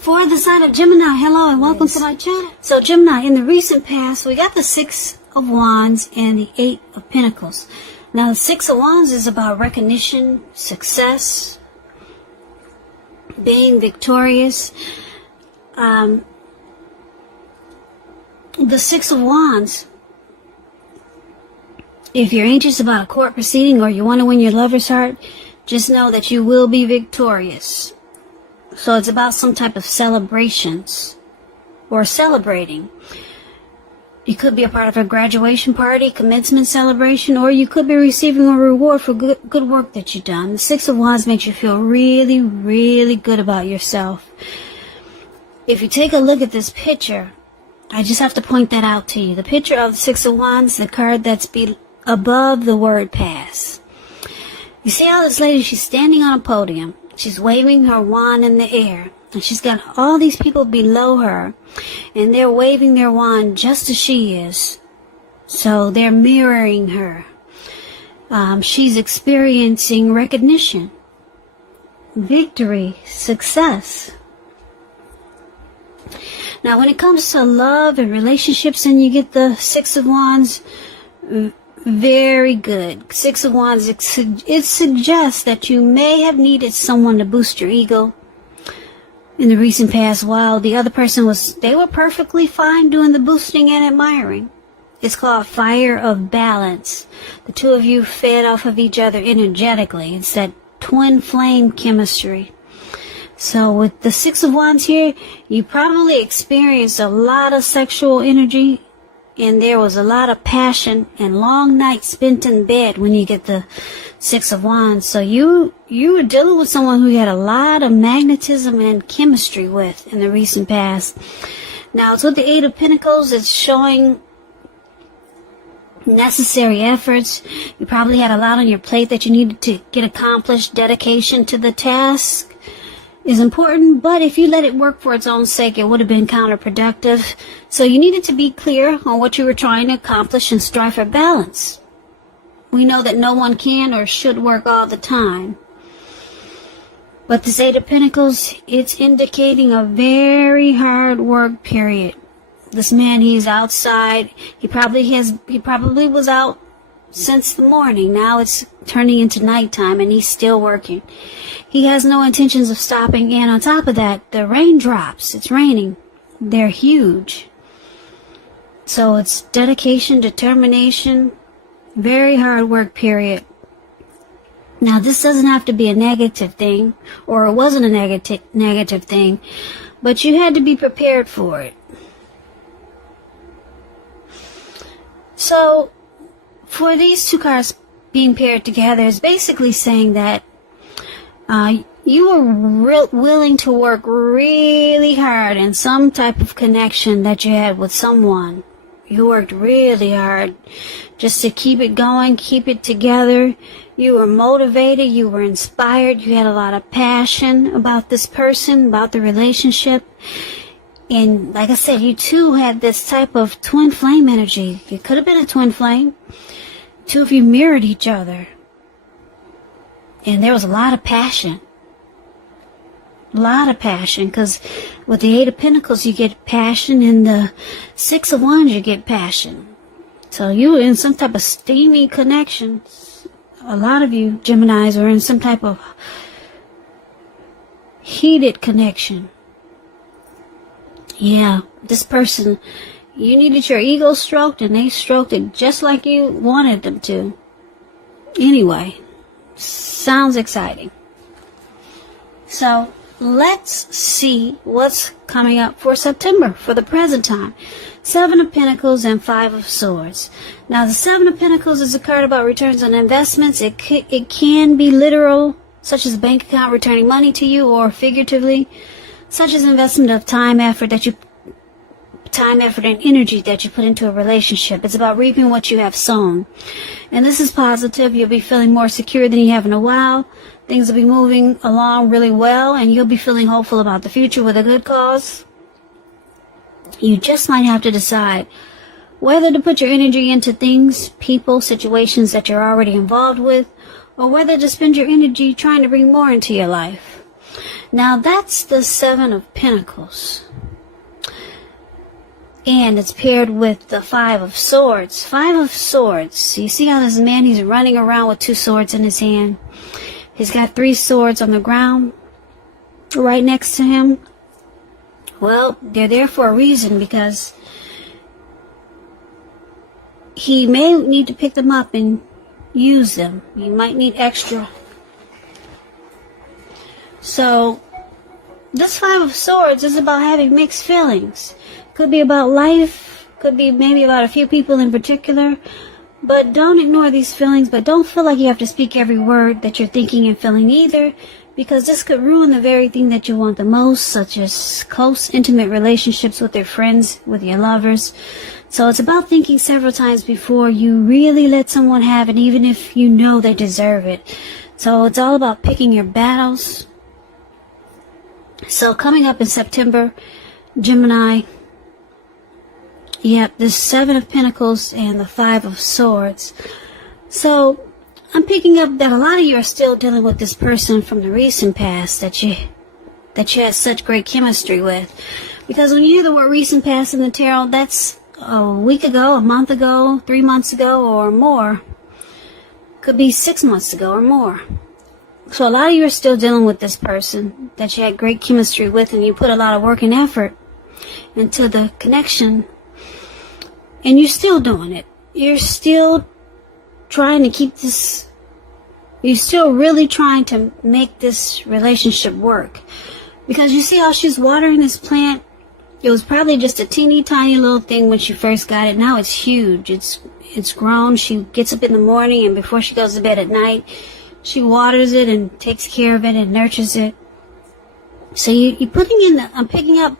For the sign of Gemini, hello and welcome to my channel. So Gemini, in the recent past, we got the Six of Wands and the Eight of Pentacles. Now the Six of Wands is about recognition, success, being victorious. The Six of Wands, if you're anxious about a court proceeding or you want to win your lover's heart, just know that you will be victorious. So it's about some type of celebrations or celebrating. You could be a part of a graduation party, commencement celebration, or you could be receiving a reward for good work that you've done. The Six of Wands makes you feel really, really good about yourself. If you take a look at this picture, I just have to point that out to you. The picture of the Six of Wands, the card that's above the word pass. You see how this lady, she's standing on a podium. She's waving her wand in the air. And she's got all these people below her. And they're waving their wand just as she is. So they're mirroring her. She's experiencing recognition, victory, success. Now when it comes to love and relationships and you get the Six of Wands, very good. Six of Wands, it suggests that you may have needed someone to boost your ego in the recent past while the other person they were perfectly fine doing the boosting and admiring. It's called fire of balance. The two of you fed off of each other energetically. It's that twin flame chemistry. So with the Six of Wands here, you probably experienced a lot of sexual energy. And there was a lot of passion and long nights spent in bed when you get the Six of Wands. So you were dealing with someone who you had a lot of magnetism and chemistry with in the recent past. Now, it's with the Eight of Pentacles. It's showing necessary efforts. You probably had a lot on your plate that you needed to get accomplished. Dedication to the task is important, but if you let it work for its own sake, it would have been counterproductive. So you needed to be clear on what you were trying to accomplish and strive for balance. We know that no one can or should work all the time. But this Eight of Pentacles, it's indicating a very hard work period. This man, he's outside. He probably was out since the morning. Now it's turning into nighttime and he's still working. He has no intentions of stopping, and on top of that, the raindrops, it's raining, they're huge. So it's dedication, determination, very hard work period. Now this doesn't have to be a negative thing, or it wasn't a negative thing, but you had to be prepared for it. So for these two cards being paired together, it's basically saying that you were willing to work really hard in some type of connection that you had with someone. You worked really hard just to keep it going, keep it together. You were motivated, you were inspired, you had a lot of passion about this person, about the relationship. And like I said, you two had this type of twin flame energy. You could have been a twin flame. Two of you mirrored each other. And there was a lot of passion. A lot of passion, because with the Eight of Pentacles you get passion, and the Six of Wands you get passion. So you were in some type of steamy connection. A lot of you Geminis were in some type of heated connection. Yeah, this person, you needed your ego stroked and they stroked it just like you wanted them to. Anyway, sounds exciting. So let's see what's coming up for September for the present time. Seven of Pentacles and Five of Swords. Now the Seven of Pentacles is a card about returns on investments. It can be literal, such as a bank account returning money to you, or figuratively, such as investment of time, effort, and energy that you put into a relationship. It's about reaping what you have sown. And this is positive. You'll be feeling more secure than you have in a while. Things will be moving along really well, and you'll be feeling hopeful about the future with a good cause. You just might have to decide whether to put your energy into things, people, situations that you're already involved with, or whether to spend your energy trying to bring more into your life. Now that's the Seven of Pentacles. And it's paired with the Five of Swords. Five of Swords. You see how this man, he's running around with 2 swords in his hand. He's got 3 swords on the ground right next to him. Well, they're there for a reason, because he may need to pick them up and use them. He might need extra. So, this Five of Swords is about having mixed feelings. Could be about life, could be maybe about a few people in particular, but don't ignore these feelings, but don't feel like you have to speak every word that you're thinking and feeling either, because this could ruin the very thing that you want the most, such as close, intimate relationships with your friends, with your lovers. So it's about thinking several times before you really let someone have it, even if you know they deserve it. So it's all about picking your battles. So coming up in September, Gemini, yep, the Seven of Pentacles and the Five of Swords. So I'm picking up that a lot of you are still dealing with this person from the recent past that you had such great chemistry with. Because when you hear the word recent past in the tarot, that's a week ago, a month ago, 3 months ago, or more. Could be 6 months ago or more. So a lot of you are still dealing with this person that you had great chemistry with, and you put a lot of work and effort into the connection, and you're still doing it. You're still trying to keep this, you're still really trying to make this relationship work. Because you see how she's watering this plant? It was probably just a teeny tiny little thing when she first got it. Now it's huge. It's grown. She gets up in the morning, and before she goes to bed at night, she waters it and takes care of it and nurtures it. So you're putting in, I'm picking up,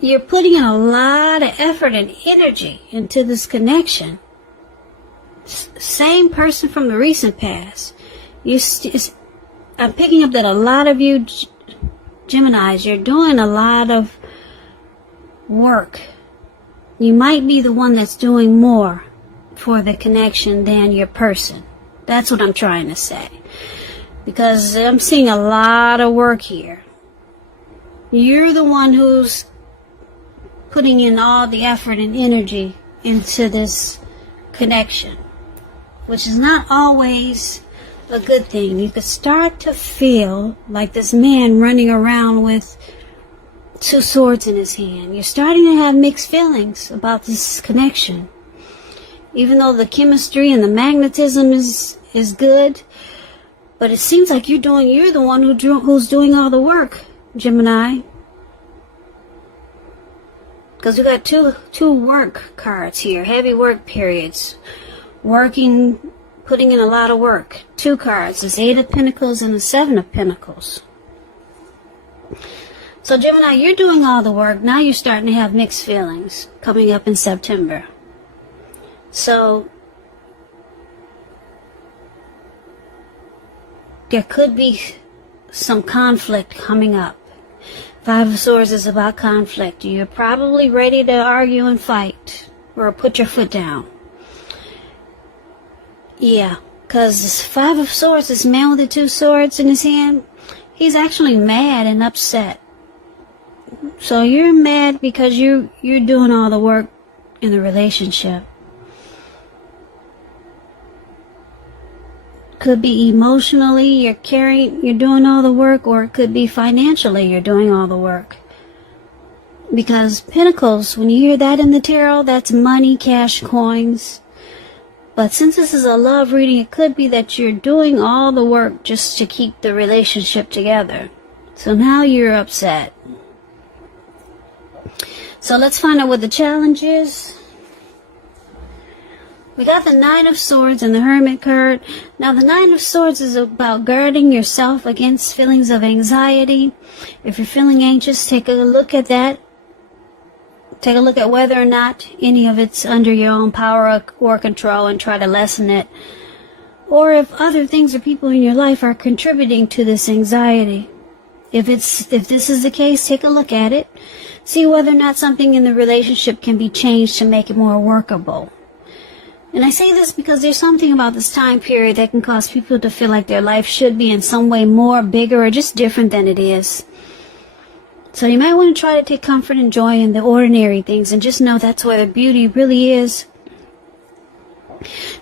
you're putting in a lot of effort and energy into this connection. Same person from the recent past. I'm picking up that a lot of you Geminis, you're doing a lot of work. You might be the one that's doing more for the connection than your person. That's what I'm trying to say. Because I'm seeing a lot of work here. You're the one who's putting in all the effort and energy into this connection, which is not always a good thing. You could start to feel like this man running around with 2 swords in his hand. You're starting to have mixed feelings about this connection. Even though the chemistry and the magnetism is good, but it seems like you're the one who's doing all the work, Gemini. Because we got two work cards here, heavy work periods, working, putting in a lot of work. 2 cards, the 8 of Pentacles and the 7 of Pentacles. So Gemini, you're doing all the work. Now you're starting to have mixed feelings coming up in September. So there could be some conflict coming up. 5 of Swords is about conflict. You're probably ready to argue and fight or put your foot down. Yeah, because this 5 of Swords, this man with the 2 swords in his hand, he's actually mad and upset. So you're mad because you're doing all the work in the relationship. Could be emotionally, you're doing all the work, or it could be financially, you're doing all the work. Because Pentacles, when you hear that in the tarot, that's money, cash, coins. But since this is a love reading, it could be that you're doing all the work just to keep the relationship together. So now you're upset. So let's find out what the challenge is. We got the 9 of Swords and the Hermit card. Now the 9 of Swords is about guarding yourself against feelings of anxiety. If you're feeling anxious, take a look at that. Take a look at whether or not any of it's under your own power or control and try to lessen it. Or if other things or people in your life are contributing to this anxiety. If this is the case, take a look at it. See whether or not something in the relationship can be changed to make it more workable. And I say this because there's something about this time period that can cause people to feel like their life should be in some way more, bigger, or just different than it is. So you might want to try to take comfort and joy in the ordinary things and just know that's where the beauty really is.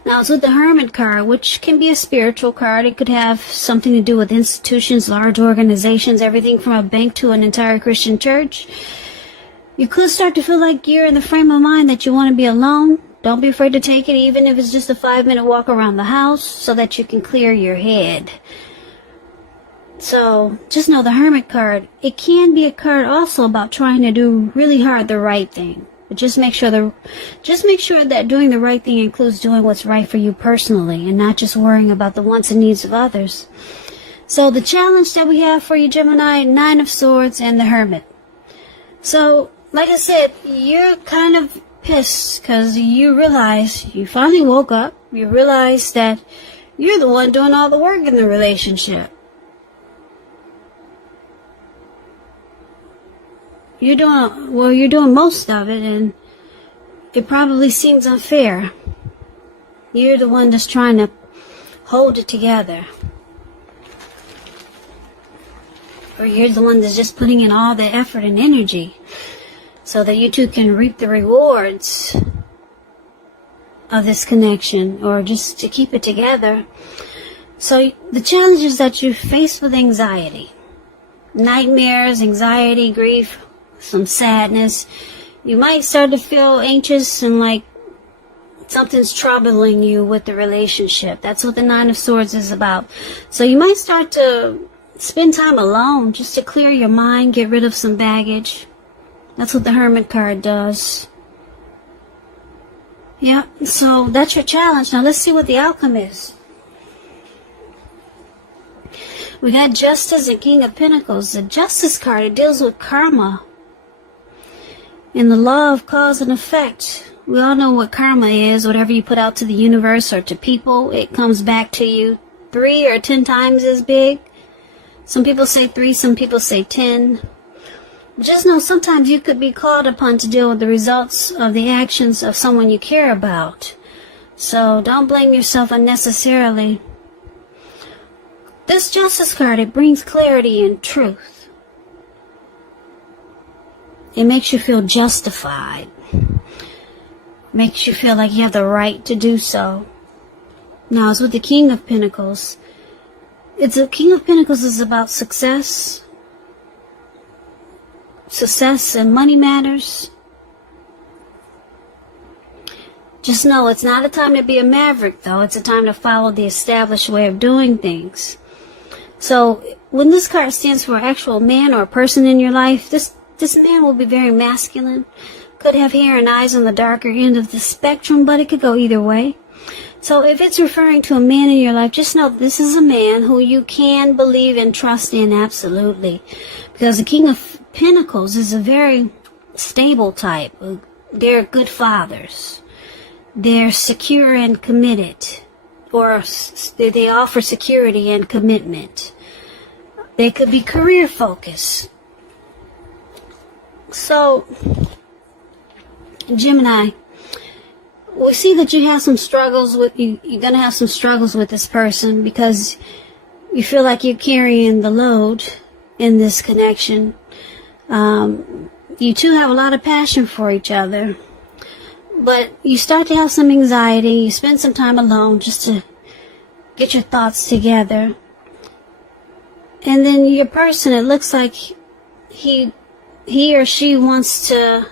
Now, it's with the Hermit card, which can be a spiritual card. It could have something to do with institutions, large organizations, everything from a bank to an entire Christian church. You could start to feel like you're in the frame of mind that you want to be alone. Don't be afraid to take it, even if it's just a 5-minute walk around the house, so that you can clear your head. So, just know the Hermit card, it can be a card also about trying to do really hard the right thing. But just make sure that doing the right thing includes doing what's right for you personally, and not just worrying about the wants and needs of others. So, the challenge that we have for you, Gemini, 9 of Swords and the Hermit. So, like I said, you're kind of pissed because you realize, you finally woke up, you realize that you're the one doing all the work in the relationship. You're doing most of it, and it probably seems unfair. You're the one that's trying to hold it together. Or you're the one that's just putting in all the effort and energy so that you two can reap the rewards of this connection, or just to keep it together. So the challenge is that you're faced with anxiety. Nightmares, anxiety, grief, some sadness. You might start to feel anxious and like something's troubling you with the relationship. That's what the 9 of Swords is about. So you might start to spend time alone just to clear your mind, get rid of some baggage. That's what the Hermit card does. Yeah, so that's your challenge. Now let's see what the outcome is. We got Justice and King of Pentacles. The Justice card, it deals with karma and the law of cause and effect. We all know what karma is. Whatever you put out to the universe or to people, it comes back to you 3 or 10 times as big. Some people say 3, some people say 10. Just know sometimes you could be called upon to deal with the results of the actions of someone you care about. So don't blame yourself unnecessarily. This Justice card, it brings clarity and truth. It makes you feel justified. Makes you feel like you have the right to do so. Now, it's with the King of Pentacles. The King of Pentacles is about success. Success and money matters. Just know it's not a time to be a maverick, though. It's a time to follow the established way of doing things. So, when this card stands for an actual man or a person in your life, this man will be very masculine. Could have hair and eyes on the darker end of the spectrum, but it could go either way. So if it's referring to a man in your life, just know this is a man who you can believe and trust in absolutely. Because the King of Pentacles is a very stable type. They're good fathers. They're secure and committed. Or they offer security and commitment. They could be career focused. So, Gemini, we see that you have some struggles with you're going to have some struggles with this person because you feel like you're carrying the load in this connection. You two have a lot of passion for each other, but you start to have some anxiety. You spend some time alone just to get your thoughts together. And then your person, it looks like he or she wants to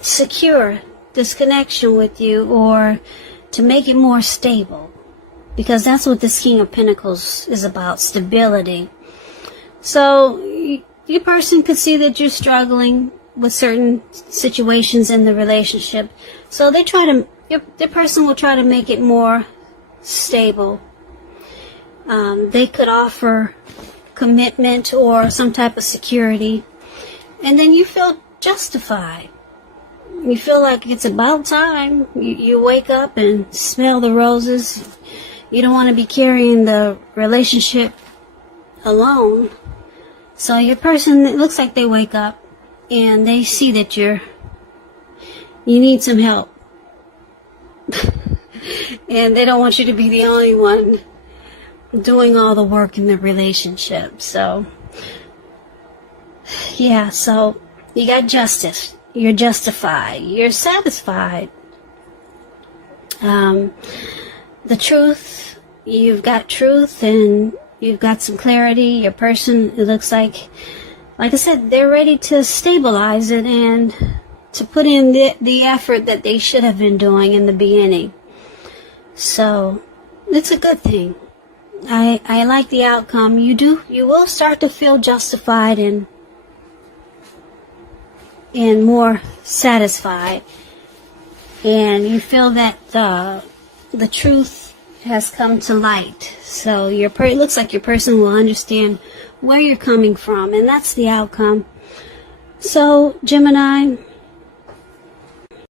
secure this connection with you, or to make it more stable, because that's what this King of Pentacles is about, stability. So your person could see that you're struggling with certain situations in the relationship, so their person will try to make it more stable. They could offer commitment or some type of security, and then you feel justified. You feel like it's about time. You wake up and smell the roses. You don't want to be carrying the relationship alone. So your person, it looks like they wake up and they see that you need some help. And they don't want you to be the only one doing all the work in the relationship. So, yeah, so you got justice. You're justified. You're satisfied. The truth, you've got truth and you've got some clarity. Your person, it looks like I said, they're ready to stabilize it and to put in the effort that they should have been doing in the beginning. So, it's a good thing. I like the outcome. You will start to feel justified and more satisfied. And you feel that the truth has come to light. So it looks like your person will understand where you're coming from, and that's the outcome. So, Gemini,